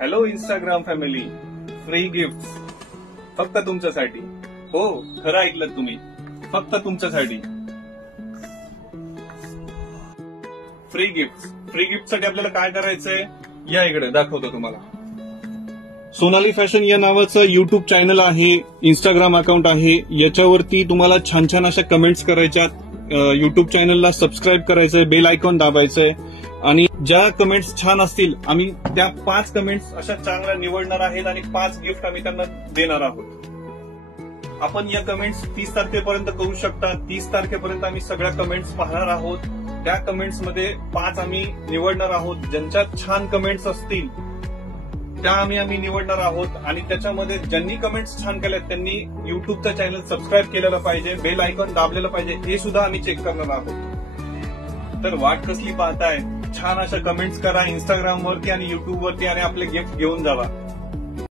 Hello Instagram family, free gift फक्त तुमच्यासाठी. हो, खरं ऐकलं तुम्ही, फक्त तुमच्यासाठी फ्री गिफ्ट. फ्री गिफ्ट साठी आपल्याला काय करायचंय, या इकडे दाखवतो तुम्हाला. सोनाली फॅशन या नावाचं युट्यूब चॅनल आहे, इंस्टाग्राम अकाउंट आहे. याच्यावरती तुम्हाला छान छान अशा कमेंट्स करायच्या. युट्यूब चॅनलला सबस्क्राईब करायचंय, बेल आयकॉन दाबायचंय आणि ज्या कमेंट्स छान असतील आम्ही त्या 5 कमेंट्स अशा चांगल्या निवडणार आहेत आणि 5 गिफ्ट आम्ही त्यांना देणार आहोत. आपण या कमेंट्स 30 तारखेपर्यंत करू शकता. 30 तारखेपर्यंत आम्ही सगळ्या कमेंट्स पाहणार आहोत. त्या कमेंट्स मध्ये 5 आम्ही निवडणार आहोत. ज्यांच्यात छान कमेंट्स असतील त्या आम्ही निवडणार आहोत आणि त्याच्यामध्ये ज्यांनी कमेंट्स छान केल्यात त्यांनी युट्यूबचा चॅनल सबस्क्राईब केलेलं पाहिजे, बेल आयकॉन दाबलेलं पाहिजे, हे सुद्धा आम्ही चेक करणार आहोत. तर वाट कसली पाहताय, छान अशा कमेंट्स करा इंस्टाग्राम वरती आणि युट्यूब वरती आणि आपले गिफ्ट घेऊन जावा.